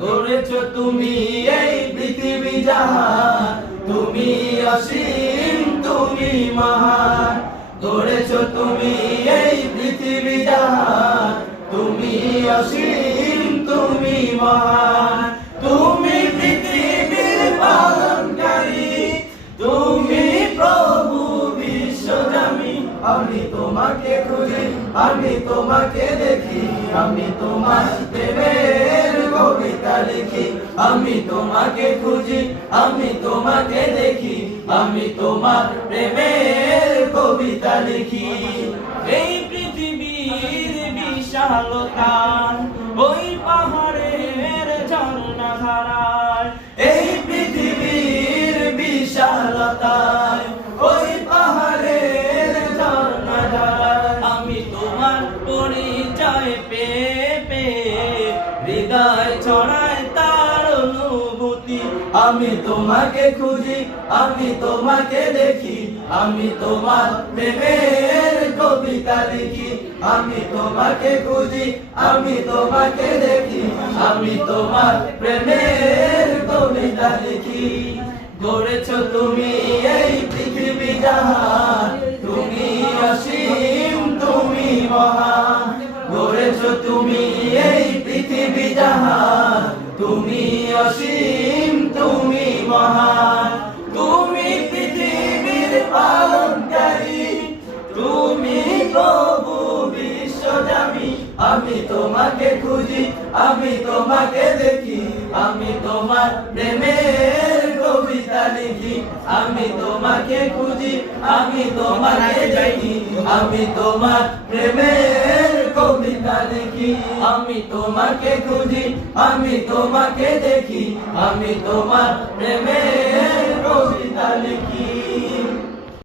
গড়েছো তুমি এই পৃথিবী জাহান, তুমি অসীম তুমি মহান। গড়েছো তুমি এই পৃথিবী জাহান, তুমি অসীম তুমি মহান। তুমি পৃথিবীর পালনকারী, তুমি প্রভু বিশ্বজামি। আমি তোমাকে খুঁজি, আমি তোমাকে দেখি, আমি তোমার প্রেমের কবিতা লিখি। আমি তোমাকে খুঁজি, আমি তোমাকে দেখি, আমি তোমার প্রেমের কবিতা লিখি। এই পৃথিবীর বিশালতা, ওই পাহাড়ের ঝর্ণা ধারায়। এই পৃথিবীর বিশালতায়, ওই পাহাড়ের ঝর্ণা ধারায়। আমি তোমার পরিচয় পেয়ে পেয়ে হৃদয় ছড়ায় তার অনুভূতি। আমি তোমাকে খুঁজি, আমি তোমাকে দেখি, আমি তোমার প্রেমের কবিতা লিখি। আমি তোমাকে খুঁজি, আমি তোমাকে দেখি, আমি তোমার প্রেমের কবিতা লিখি। গড়েছো তুমি এই পৃথিবী জাহান, তুমি অসীম তুমি মহান। গড়েছো তুমি এই পৃথিবী জাহান, তুমি অসীম তুমি মহান। তুমি পৃথিবীর পালনকারী, তুমি প্রভু বিশ্বজামি। আমি তোমাকে খুঁজি, আমি তোমাকে দেখি, আমি তোমার প্রেমের কবিতা লিখি। আমি তোমাকে খুঁজি, আমি তোমাকে দেখি, আমি তোমার প্রেমের কবিতা লিখি। আমি তোমাকে খুঁজি, আমি তোমাকে দেখি, আমি তোমার প্রেমের কবিতা লিখি।